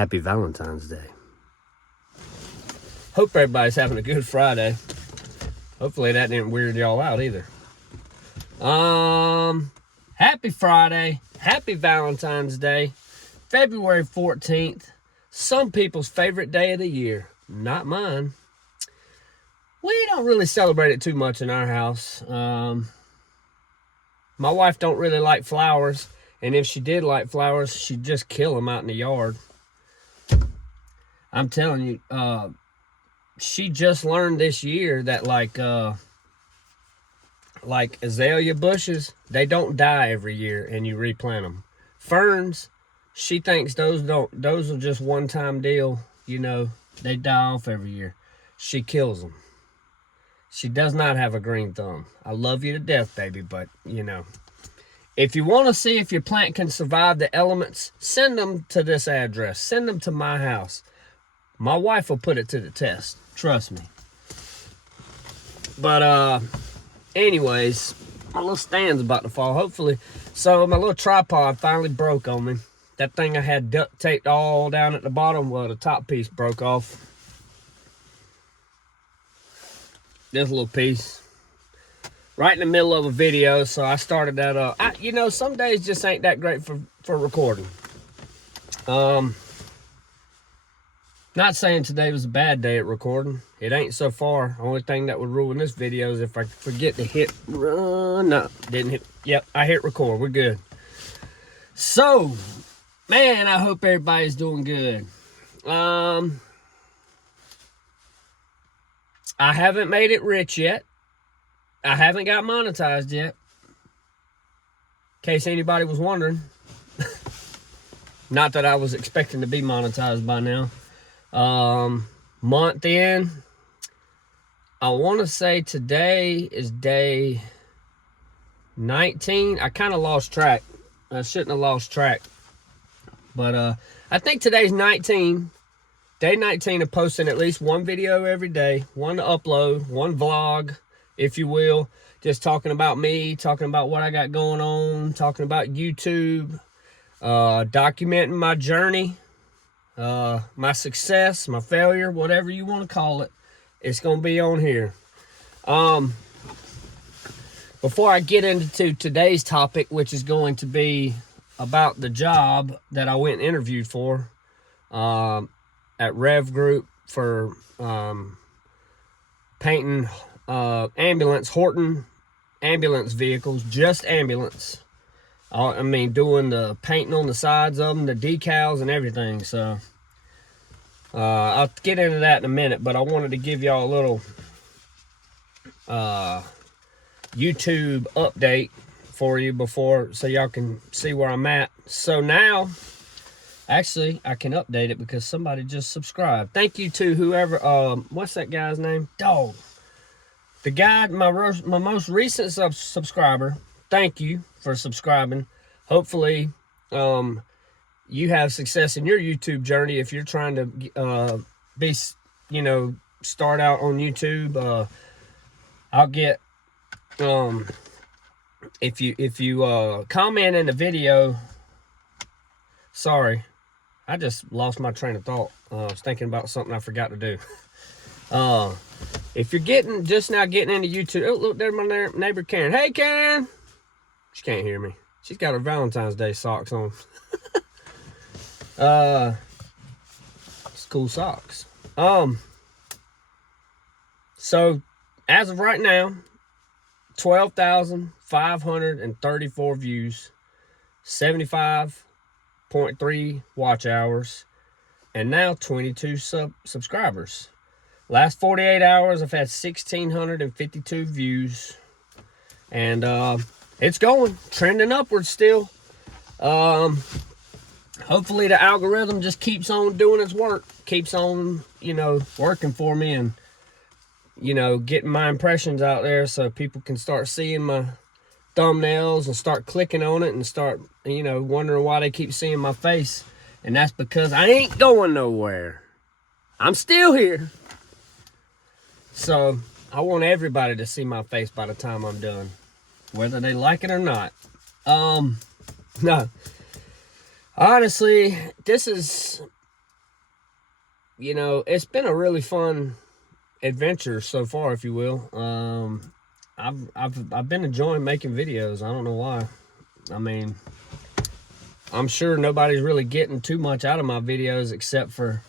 Happy Valentine's Day. Hope everybody's having a good Friday. Hopefully that didn't weird y'all out either. Happy Friday. Happy Valentine's Day. February 14th. Some people's favorite day of the year. Not mine. We don't really celebrate it too much in our house. My wife don't really like flowers. And if she did like flowers, she'd just kill them out in the yard. I'm telling you, she just learned this year that like azalea bushes, they don't die every year and you replant them. Ferns, she thinks those are just one-time deal, you know, they die off every year. She kills them. She does not have a green thumb. I love you to death, baby, but you know, if you want to see if your plant can survive the elements, send them to this address. Send them to my house. My wife will put it to the test. Trust me. But, anyways, my little stand's about to fall, hopefully. So, my little tripod finally broke on me. That thing I had duct taped all down at the bottom, well, the top piece broke off. This little piece. Right in the middle of a video, so I started that up. You know, some days just ain't that great for recording. Not saying today was a bad day at recording. It ain't so far. Only thing that would ruin this video is if I forget to hit run. No, didn't hit. Yep, I hit record. We're good. So, man, I hope everybody's doing good. I haven't made it rich yet. I haven't got monetized yet. In case anybody was wondering. Not that I was expecting to be monetized by now. Month in, I want to say today is day 19. I kind of lost track. I shouldn't have lost track. But I think today's 19. Day 19 of posting at least one video every day. One to upload. One vlog, if you will. Just talking about me. Talking about what I got going on. Talking about YouTube. Documenting my journey. My success, my failure, whatever you want to call it, it's going to be on here. Before I get into today's topic, which is going to be about the job that I went and interviewed for at Rev Group for painting Horton ambulance vehicles, just ambulance. I mean, doing the painting on the sides of them, the decals and everything. So, I'll get into that in a minute, but I wanted to give y'all a little YouTube update for you before, so y'all can see where I'm at. So now, actually, I can update it because somebody just subscribed. Thank you to whoever, what's that guy's name? Dog. The guy, my most recent subscriber, thank you for subscribing. Hopefully, you have success in your YouTube journey if you're trying to start out on YouTube. I'll get if you comment in the video. Sorry, I just lost my train of thought. I was thinking about something I forgot to do. If you're just now getting into YouTube, oh look, there's my neighbor Karen. Hey Karen. She can't hear me. She's got her Valentine's Day socks on. It's cool socks. So as of right now, 12,534 views, 75.3 watch hours, and now 22 subscribers. Last 48 hours, I've had 1,652 views, and it's going, trending upwards still. Hopefully the algorithm just keeps on doing its work, keeps on, working for me and, getting my impressions out there so people can start seeing my thumbnails and start clicking on it and start, wondering why they keep seeing my face. And that's because I ain't going nowhere. I'm still here. So I want everybody to see my face by the time I'm done, whether they like it or not. No. Honestly, this is you know, it's been a really fun adventure so far, if you will. I've been enjoying making videos. I don't know why. I mean, I'm sure nobody's really getting too much out of my videos except for,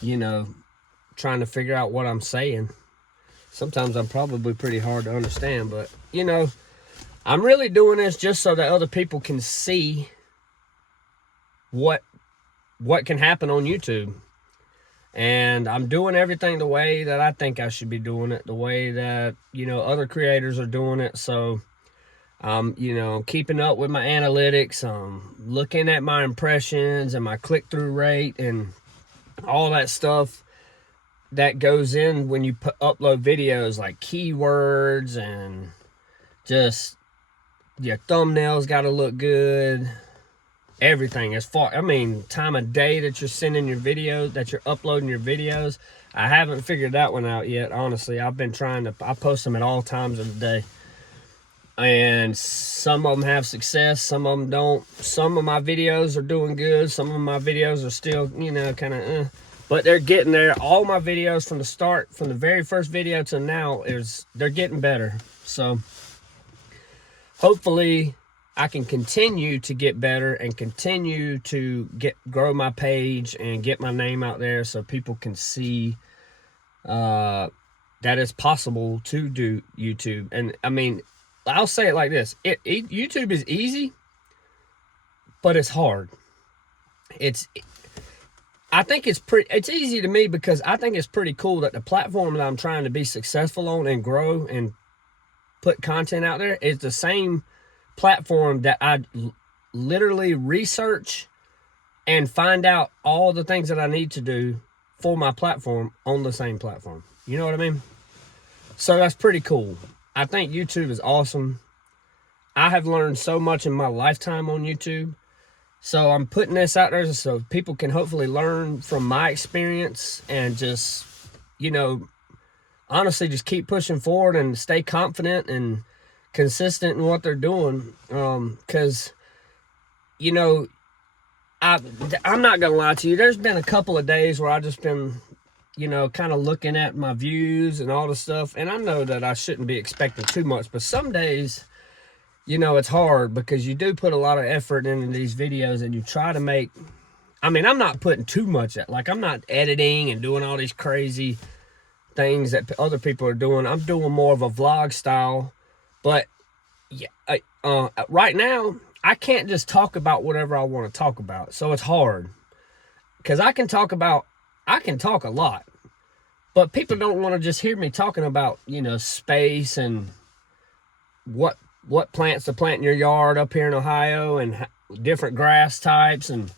you know, trying to figure out what I'm saying. Sometimes I'm probably pretty hard to understand, but, you know, I'm really doing this just so that other people can see what can happen on YouTube. And I'm doing everything the way that I think I should be doing it, the way that, you know, other creators are doing it. So, you know, keeping up with my analytics, looking at my impressions and my click-through rate and all that stuff that goes in when you upload videos, like keywords and just your thumbnails got to look good. Everything as far, I mean, time of day that you're sending your videos, that you're uploading your videos. I haven't figured that one out yet, honestly. I've been trying to, I post them at all times of the day. And some of them have success, some of them don't. Some of my videos are doing good. Some of my videos are still, you know, kind of, but they're getting there. All my videos from the start, from the very first video to now, they're getting better. So hopefully I can continue to get better and continue to grow my page and get my name out there so people can see that it's possible to do YouTube. And I mean, I'll say it like this. YouTube is easy, but it's hard. I think it's easy to me because I think it's pretty cool that the platform that I'm trying to be successful on and grow and put content out there is the same platform that I literally research and find out all the things that I need to do for my platform on the same platform. You know what I mean? So that's pretty cool. I think YouTube is awesome. I have learned so much in my lifetime on YouTube. So I'm putting this out there so people can hopefully learn from my experience and just, you know, honestly just keep pushing forward and stay confident and consistent in what they're doing. Because, you know, I'm not gonna lie to you, there's been a couple of days where I've just been, you know, kind of looking at my views and all the stuff, and I know that I shouldn't be expecting too much, but some days, you know, it's hard because you do put a lot of effort into these videos and you try to make, I mean, I'm not putting too much, like I'm not editing and doing all these crazy things that other people are doing. I'm doing more of a vlog style. But yeah, right now, I can't just talk about whatever I want to talk about. So it's hard. Because I can talk a lot. But people don't want to just hear me talking about, you know, space and what plants to plant in your yard up here in Ohio and different grass types and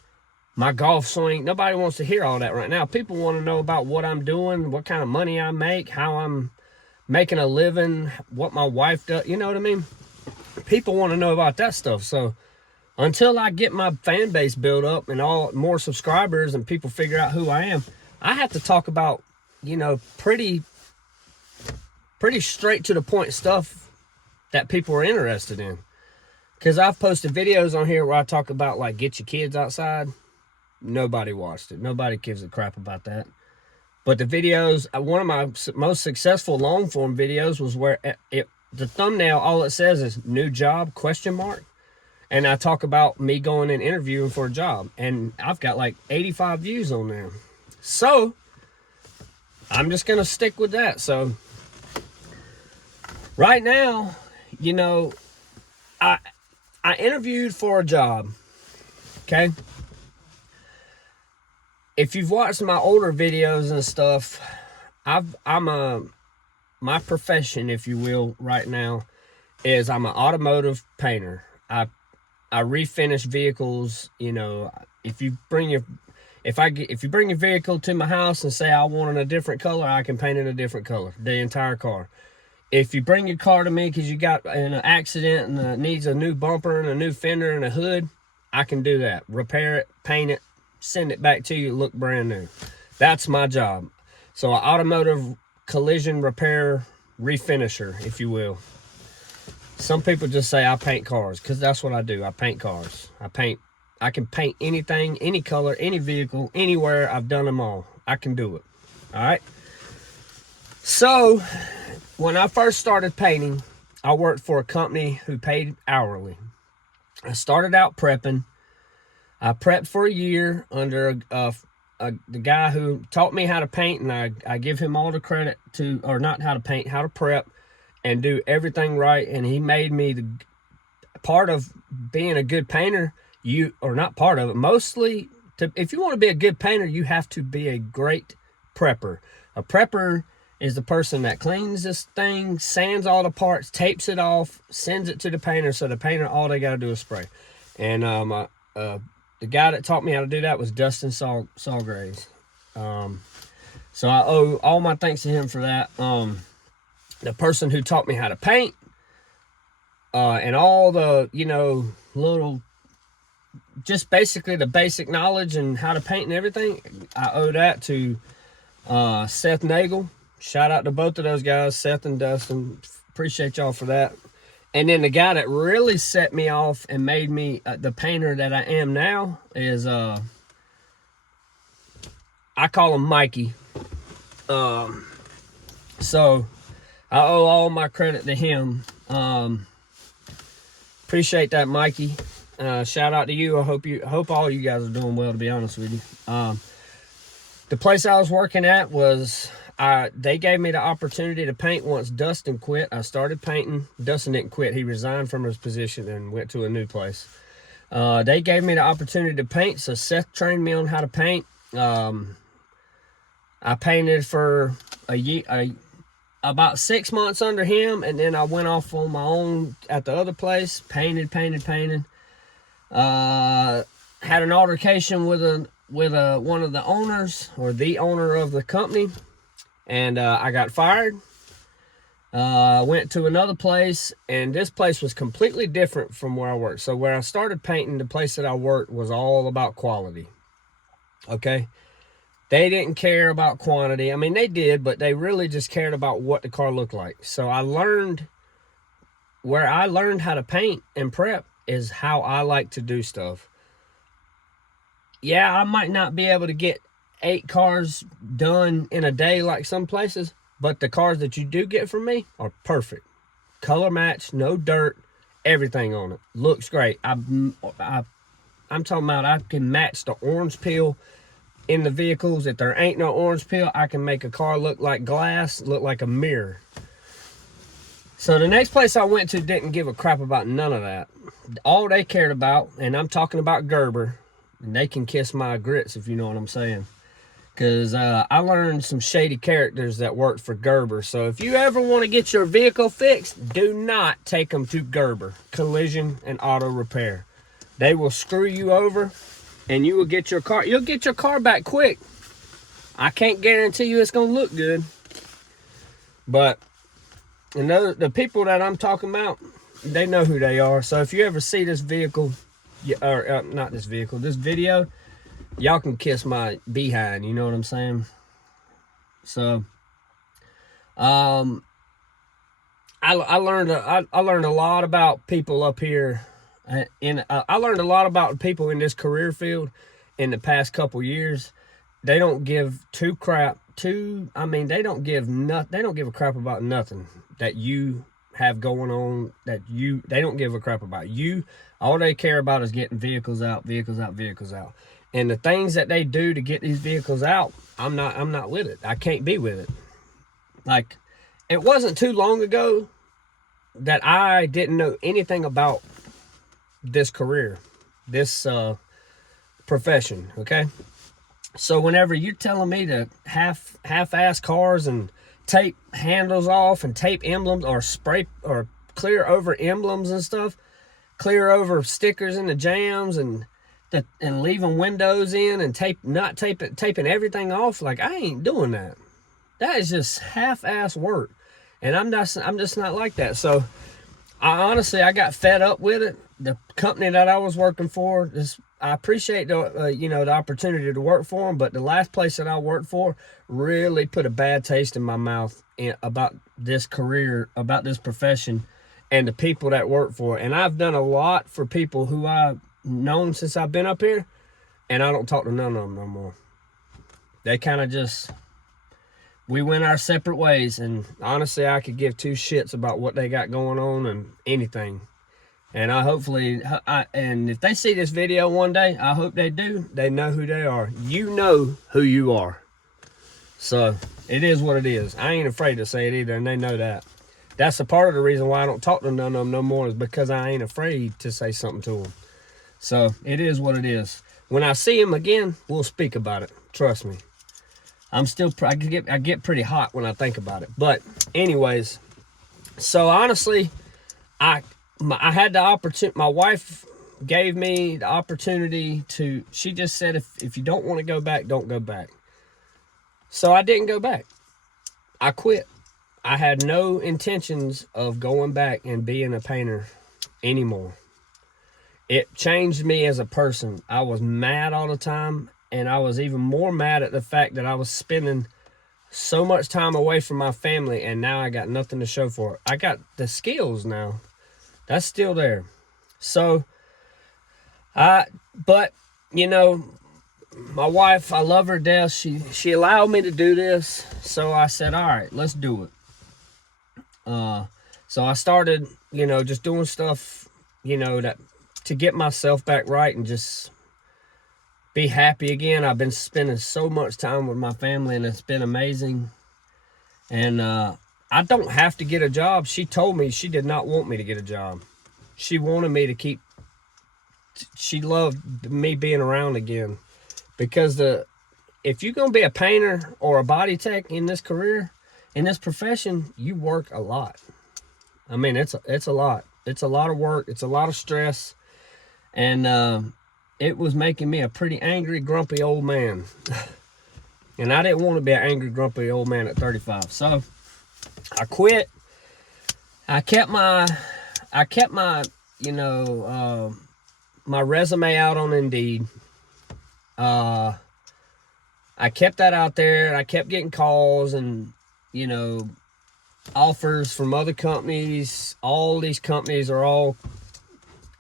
my golf swing. Nobody wants to hear all that right now. People want to know about what I'm doing, what kind of money I make, how I'm making a living, what my wife does, you know what I mean? People want to know about that stuff. So until I get my fan base built up and more subscribers and people figure out who I am, I have to talk about, you know, pretty straight to the point stuff that people are interested in. Because I've posted videos on here where I talk about, like, get your kids outside. Nobody watched it. Nobody gives a crap about that. But the videos, one of my most successful long form videos was where the thumbnail, all it says is new job, ? And I talk about me going and interviewing for a job. And I've got like 85 views on there. So I'm just going to stick with that. So right now, you know, I interviewed for a job. Okay. If you've watched my older videos and stuff, my profession, if you will, right now, is I'm an automotive painter. I refinish vehicles. You know, if you bring your vehicle to my house and say I want it a different color, I can paint it a different color, the entire car. If you bring your car to me because you got in an accident and it needs a new bumper and a new fender and a hood, I can do that. Repair it, paint it, send it back to you, look brand new. That's my job. So an automotive collision repair refinisher, if you will. Some people just say I paint cars, because that's what I do. I paint cars. I paint I can paint anything, any color, any vehicle, anywhere. I've done them all. I can do it. All right. So when I first started painting, I worked for a company who paid hourly. I started out prepping. I prepped for a year under the guy who taught me how to paint, and I give him all the credit to, or not how to paint, how to prep and do everything right. And he made me the part of being a good painter. Mostly, if you want to be a good painter, you have to be a great prepper. A prepper is the person that cleans this thing, sands all the parts, tapes it off, sends it to the painter, so the painter, all they got to do is spray. And the guy that taught me how to do that was Dustin Sawgraves. So I owe all my thanks to him for that. The person who taught me how to paint, and all the, little, just basically the basic knowledge and how to paint and everything, I owe that to Seth Nagel. Shout out to both of those guys, Seth and Dustin. Appreciate y'all for that. And then the guy that really set me off and made me the painter that I am now is, I call him Mikey. So I owe all my credit to him. Appreciate that, Mikey. Shout out to you. I hope all you guys are doing well, to be honest with you. The place I was working at was, they gave me the opportunity to paint once Dustin quit. I started painting. Dustin didn't quit. He resigned from his position and went to a new place. They gave me the opportunity to paint, so Seth trained me on how to paint. I painted for a year, about 6 months under him, and then I went off on my own at the other place, painted. Had an altercation with one of the owners, or the owner of the company, and I got fired. Went to another place, and this place was completely different from where I worked. So where I started painting, the place that I worked was all about quality. Okay? They didn't care about quantity. I mean, they did, but they really just cared about what the car looked like. So where I learned how to paint and prep is how I like to do stuff. Yeah, I might not be able to get 8 cars done in a day like some places, but the cars that you do get from me are perfect. Color match, no dirt, everything on it. Looks great. I'm talking about I can match the orange peel in the vehicles. If there ain't no orange peel, I can make a car look like glass, look like a mirror. So the next place I went to didn't give a crap about none of that. All they cared about, and I'm talking about Gerber, and they can kiss my grits if you know what I'm saying. Because I learned some shady characters that worked for Gerber. So if you ever want to get your vehicle fixed, do not take them to Gerber Collision and Auto Repair. They will screw you over, and you will get your car. You'll get your car back quick. I can't guarantee you it's going to look good. But the people that I'm talking about, they know who they are. So if you ever see this vehicle, not this vehicle, this video, y'all can kiss my behind, you know what I'm saying? So, I learned a lot about people up here, I learned a lot about people in this career field in the past couple years. They don't give they don't give a crap about nothing that you have going on, they don't give a crap about you. All they care about is getting vehicles out. And the things that they do to get these vehicles out, I'm not with it. I can't be with it. Like, it wasn't too long ago that I didn't know anything about this career, this profession, okay? So whenever you're telling me to half-ass cars and tape handles off and tape emblems, or spray or clear over emblems and stuff, clear over stickers in the jams, and leaving windows in and taping everything off, like, I ain't doing that. That is just half-ass work, and I'm just not like that. So I got fed up with it. The company that I was working for, I appreciate the opportunity to work for them, but the last place that I worked for really put a bad taste in my mouth about this career, about this profession, and the people that work for it. And I've done a lot for people who I known since I've been up here, and I don't talk to none of them no more. They kind of just, we went our separate ways, and honestly, I could give two shits about what they got going on and anything. And and if they see this video one day, I hope they do. They know who they are. You know who you are. So it is what it is. I ain't afraid to say it either, and they know that. That's a part of the reason why I don't talk to none of them no more, is because I ain't afraid to say something to them. So it is what it is. When I see them again, we'll speak about it. Trust me. I get pretty hot when I think about it. But anyways, so honestly, I had the opportunity. My wife gave me the opportunity to. She just said, if you don't want to go back, don't go back. So I didn't go back. I quit. I had no intentions of going back and being a painter anymore. It changed me as a person. I was mad all the time, and I was even more mad at the fact that I was spending so much time away from my family, and now I got nothing to show for it. I got the skills now. That's still there. So, but, you know, my wife, I love her to death. She allowed me to do this. So I said, all right, let's do it. So I started, you know, just doing stuff, you know, to get myself back right and just be happy again. I've been spending so much time with my family, and it's been amazing. And I don't have to get a job. She told me she did not want me to get a job. She wanted me to keep, she loved me being around again. Because if you're going to be a painter or a body tech in this career, in this profession, you work a lot. I mean, it's a lot. It's a lot of work. It's a lot of stress. And it was making me a pretty angry, grumpy old man. And I didn't want to be an angry, grumpy old man at 35. So I quit. I kept my, you know, my resume out on Indeed. I kept that out there, and I kept getting calls and, you know, offers from other companies. All these companies are all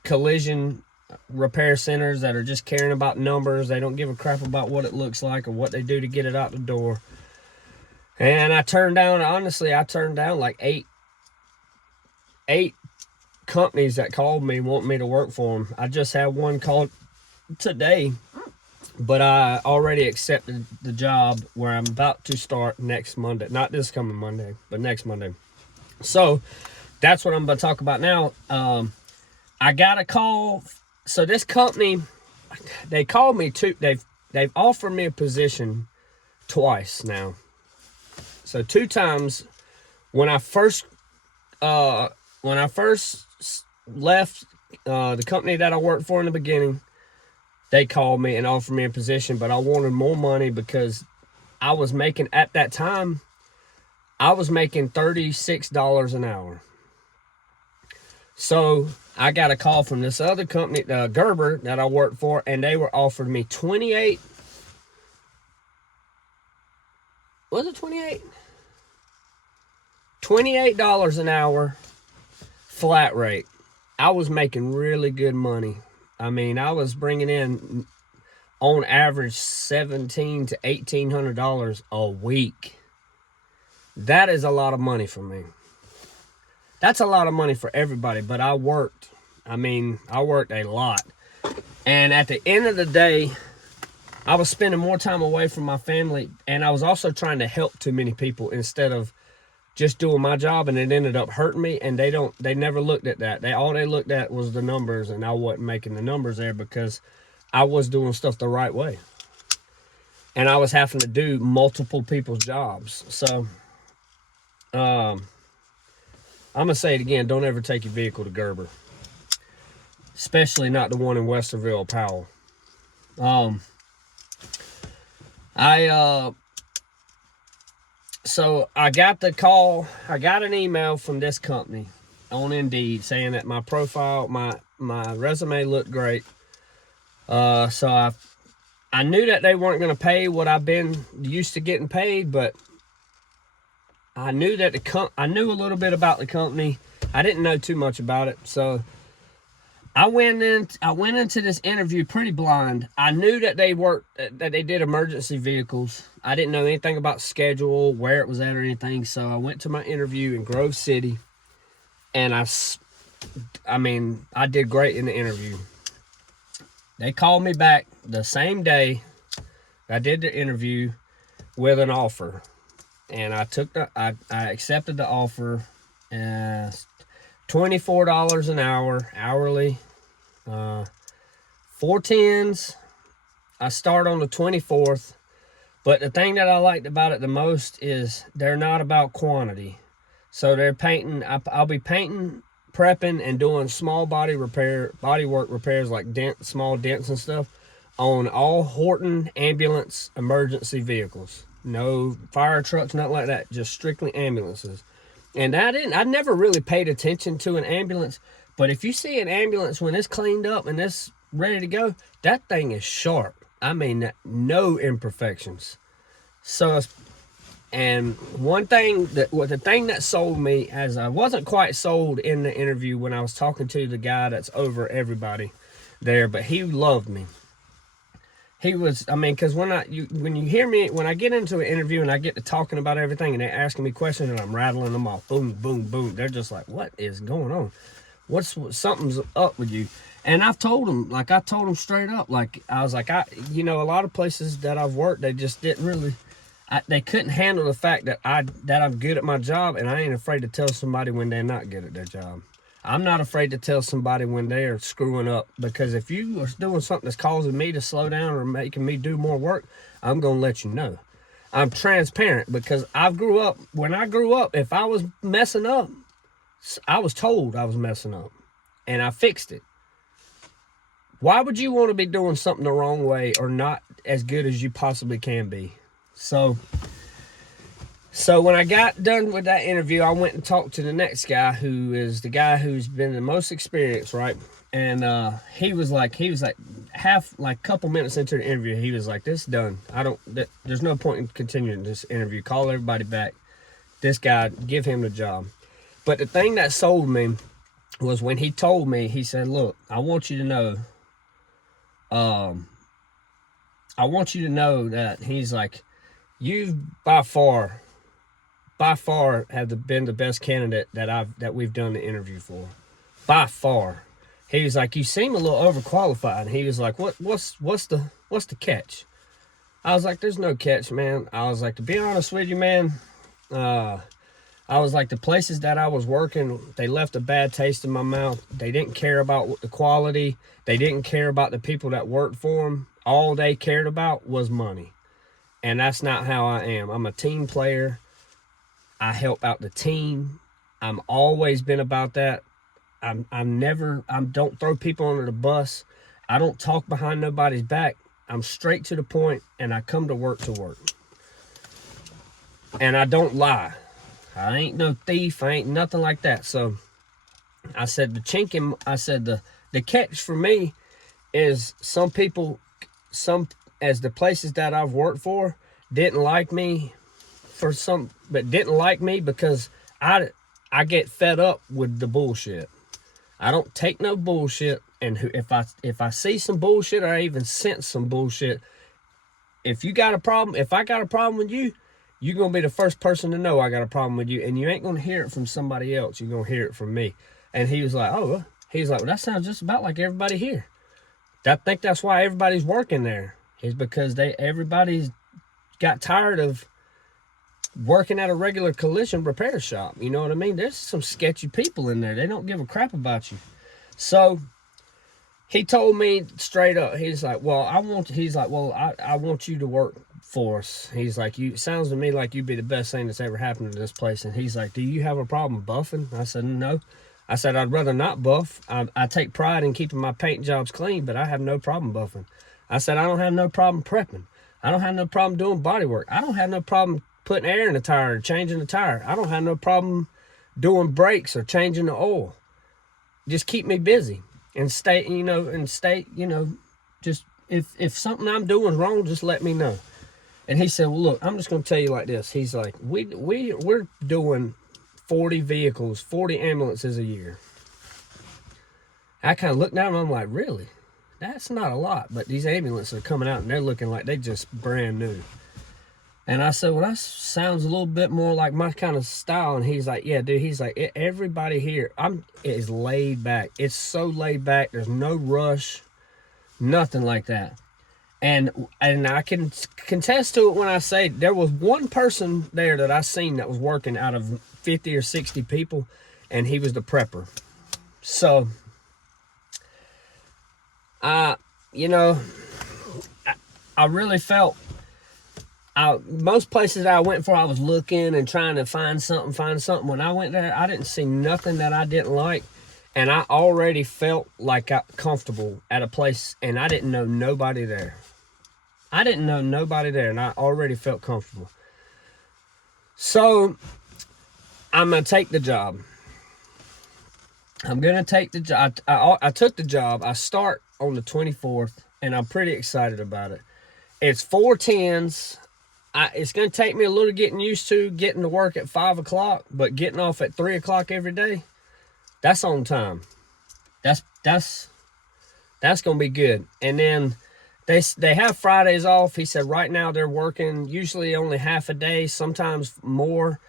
collision repair centers that are just caring about numbers. They don't give a crap about what it looks like or what they do to get it out the door. And I turned down like eight companies that called me wanting me to work for them. I just had one call today, but I already accepted the job where I'm about to start next Monday. Not this coming Monday, but next Monday. So that's what I'm going to talk about now. I got a call. So this company, they called me they've offered me a position twice now. So 2 times. When I first left the company that I worked for in the beginning, they called me and offered me a position, but I wanted more money because I was making, at that time, I was making $36 an hour. So I got a call from this other company, Gerber, that I worked for, and they were offering me $28 an hour flat rate. I was making really good money. I mean, I was bringing in, on average, $1,700 to $1,800 a week. That is a lot of money for me. That's a lot of money for everybody, but I worked. I mean, I worked a lot. And at the end of the day, I was spending more time away from my family, and I was also trying to help too many people instead of just doing my job, and it ended up hurting me. And they never looked at that. All they looked at was the numbers, and I wasn't making the numbers there because I was doing stuff the right way. And I was having to do multiple people's jobs. So, I'm going to say it again. Don't ever take your vehicle to Gerber. Especially not the one in Westerville, Powell. So I got the call. I got an email from this company on Indeed saying that my profile, my resume looked great. So I knew that they weren't going to pay what I've been used to getting paid, but I knew that I knew a little bit about the company. I didn't know too much about it, so I went into this interview pretty blind. I knew that they did emergency vehicles. I didn't know anything about schedule, where it was at or anything. So I went to my interview in Grove City, and I did great in the interview. They called me back the same day I did the interview with an offer, and I accepted the offer. $24 an hour, hourly, 410s. I start on the 24th, but the thing that I liked about it the most is they're not about quantity. So they're painting, I'll be painting, prepping, and doing small body work repairs like small dents and stuff on all Horton ambulance emergency vehicles. No fire trucks, nothing like that, just strictly ambulances. And I never really paid attention to an ambulance, but if you see an ambulance when it's cleaned up and it's ready to go, that thing is sharp. I mean, no imperfections. So, and the thing that sold me, as I wasn't quite sold in the interview when I was talking to the guy that's over everybody there, but he loved me. He was, because when you hear me, when I get into an interview and I get to talking about everything and they're asking me questions and I'm rattling them off, boom, boom, boom, they're just like, what is going on? Something's up with you? And I told them straight up, like, I was like, a lot of places that I've worked, they just didn't really, they couldn't handle the fact that I'm good at my job, and I ain't afraid to tell somebody when they're not good at their job. I'm not afraid to tell somebody when they're screwing up, because if you are doing something that's causing me to slow down or making me do more work, I'm going to let you know. I'm transparent, because when I grew up, if I was messing up, I was told I was messing up, and I fixed it. Why would you want to be doing something the wrong way or not as good as you possibly can be? So when I got done with that interview, I went and talked to the next guy, who is the guy who's been the most experienced, right? And he was like couple minutes into the interview, he was like, "This is done. There's no point in continuing this interview. Call everybody back. This guy, give him the job." But the thing that sold me was when he told me, he said, "Look, I want you to know that," he's like, "You've by far have been the best candidate that we've done the interview for, by far." He was like, "You seem a little overqualified." And he was like, "What's the catch?" I was like, "There's no catch, man." I was like, "To be honest with you, man, I was like, the places that I was working, they left a bad taste in my mouth. They didn't care about the quality. They didn't care about the people that worked for them. All they cared about was money. And that's not how I am. I'm a team player. I help out the team. I'm always been about that. I don't throw people under the bus. I don't talk behind nobody's back. I'm straight to the point, and I come to work. And I don't lie. I ain't no thief. I ain't nothing like that. So I said the catch for me is some people, as the places that I've worked for, didn't like me but didn't like me because I get fed up with the bullshit. I don't take no bullshit, and if I see some bullshit or I even sense some bullshit, if I got a problem with you, you're going to be the first person to know I got a problem with you, and you ain't going to hear it from somebody else. You're going to hear it from me. And he was like, "Oh," he's like, "Well, that sounds just about like everybody here." I think that's why everybody's working there, is because everybody's got tired of working at a regular collision repair shop. You know what I mean? There's some sketchy people in there. They don't give a crap about you. So he told me straight up, he's like, I want you to work for us. He's like, sounds to me like you'd be the best thing that's ever happened to this place. And he's like, "Do you have a problem buffing?" I said, "No." I said, "I'd rather not buff. I take pride in keeping my paint jobs clean, but I have no problem buffing." I said, "I don't have no problem prepping. I don't have no problem doing body work. I don't have no problem putting air in the tire or changing the tire. I don't have no problem doing brakes or changing the oil. Just keep me busy and stay, just if something I'm doing is wrong, just let me know." And he said, "Well, look, I'm just going to tell you like this." He's like, we're doing 40 vehicles, 40 ambulances a year. I kind of looked down and I'm like, really? That's not a lot. But these ambulances are coming out and they're looking like they just brand new. And I said, well, that sounds a little bit more like my kind of style. And he's like, yeah, dude. He's like, everybody here is laid back. It's so laid back. There's no rush, nothing like that. And I can contest to it when I say there was one person there that I seen that was working out of 50 or 60 people, and he was the prepper. So, you know, I really felt, most places I went for, I was looking and trying to find something. When I went there, I didn't see nothing that I didn't like. And I already felt like comfortable at a place, and I didn't know nobody there. And I already felt comfortable. So, I'm going to take the job. I took the job. I start on the 24th, and I'm pretty excited about it. It's 410s. It's going to take me a little getting used to getting to work at 5 o'clock, but getting off at 3 o'clock every day, that's on time. That's going to be good. And then they have Fridays off. He said right now they're working usually only half a day, sometimes more,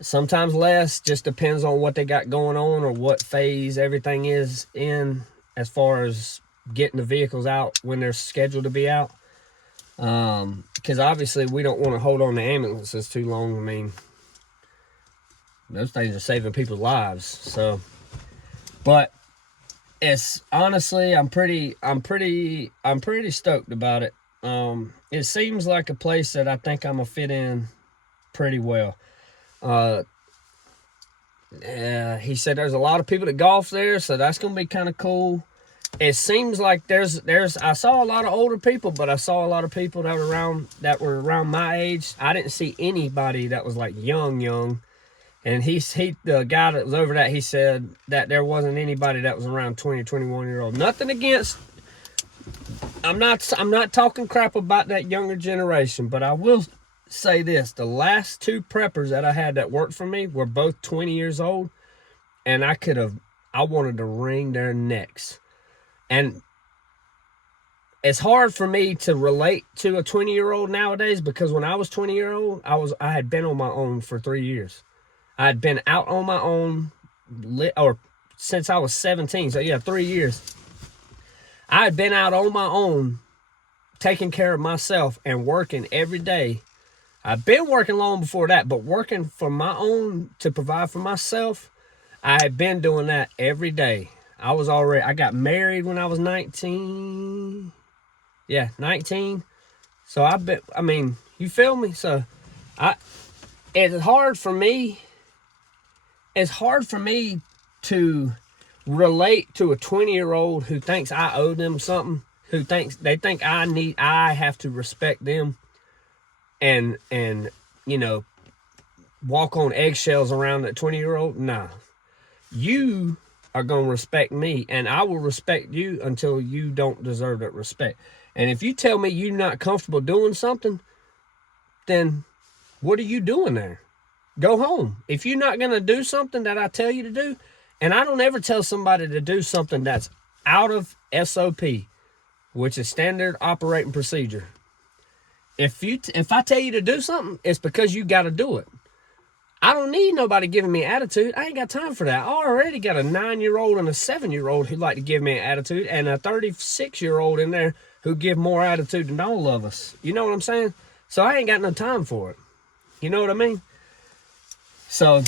sometimes less. Just depends on what they got going on or what phase everything is in as far as getting the vehicles out when they're scheduled to be out. Because obviously we don't want to hold on to ambulances too long. I mean, those things are saving people's lives. So, but it's honestly, I'm pretty stoked about it. It seems like a place that I think I'm gonna fit in pretty well. He said there's a lot of people that golf there, so that's gonna be kind of cool. It seems like I saw a lot of older people, but I saw a lot of people that were around my age. I didn't see anybody that was like young. And the guy that was over that, he said that there wasn't anybody that was around 20 or 21 year old. Nothing against, I'm not talking crap about that younger generation, but I will say this. The last two preppers that I had that worked for me were both 20 years old, and I wanted to wring their necks. And it's hard for me to relate to a 20-year-old nowadays, because when I was 20-year-old, I had been on my own for 3 years. I had been out on my own since I was 17. So yeah, 3 years. I had been out on my own, taking care of myself and working every day. I've been working long before that, but working for my own to provide for myself, I had been doing that every day. I got married when I was 19. Yeah, 19. So you feel me? So it's hard for me to relate to a 20-year-old who thinks I owe them something, they think I have to respect them and walk on eggshells around that 20-year-old. Nah. You are going to respect me, and I will respect you until you don't deserve that respect. And if you tell me you're not comfortable doing something, then what are you doing there? Go home. If you're not going to do something that I tell you to do, and I don't ever tell somebody to do something that's out of SOP, which is standard operating procedure. If I tell you to do something, it's because you got to do it. I don't need nobody giving me attitude. I ain't got time for that. I already got a 9-year-old and a 7-year-old who like to give me an attitude, and a 36-year-old in there who give more attitude than all of us. You know what I'm saying? So I ain't got no time for it. You know what I mean? So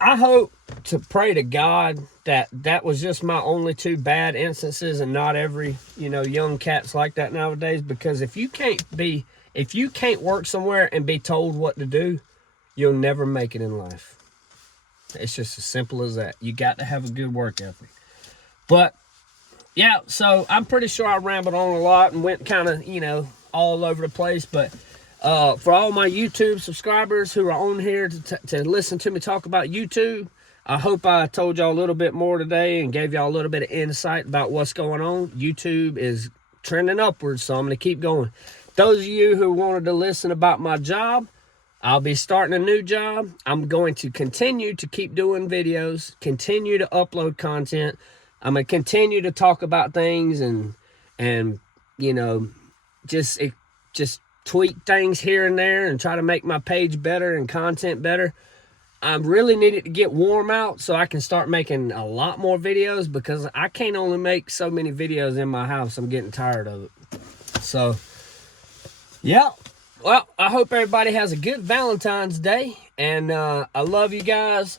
I hope to pray to God that was just my only 2 bad instances, and not every, young cat's like that nowadays. Because if you can't work somewhere and be told what to do, you'll never make it in life. It's just as simple as that. You got to have a good work ethic. But yeah, so I'm pretty sure I rambled on a lot and went kind of, all over the place. But for all my YouTube subscribers who are on here to listen to me talk about YouTube, I hope I told y'all a little bit more today and gave y'all a little bit of insight about what's going on. YouTube is trending upwards, so I'm going to keep going. Those of you who wanted to listen about my job, I'll be starting a new job. I'm going to continue to keep doing videos, continue to upload content. I'm gonna continue to talk about things and you know, just tweak things here and there and try to make my page better and content better. I really need it to get warm out so I can start making a lot more videos, because I can't only make so many videos in my house. I'm getting tired of it. So, yeah. Well, I hope everybody has a good Valentine's Day, and I love you guys.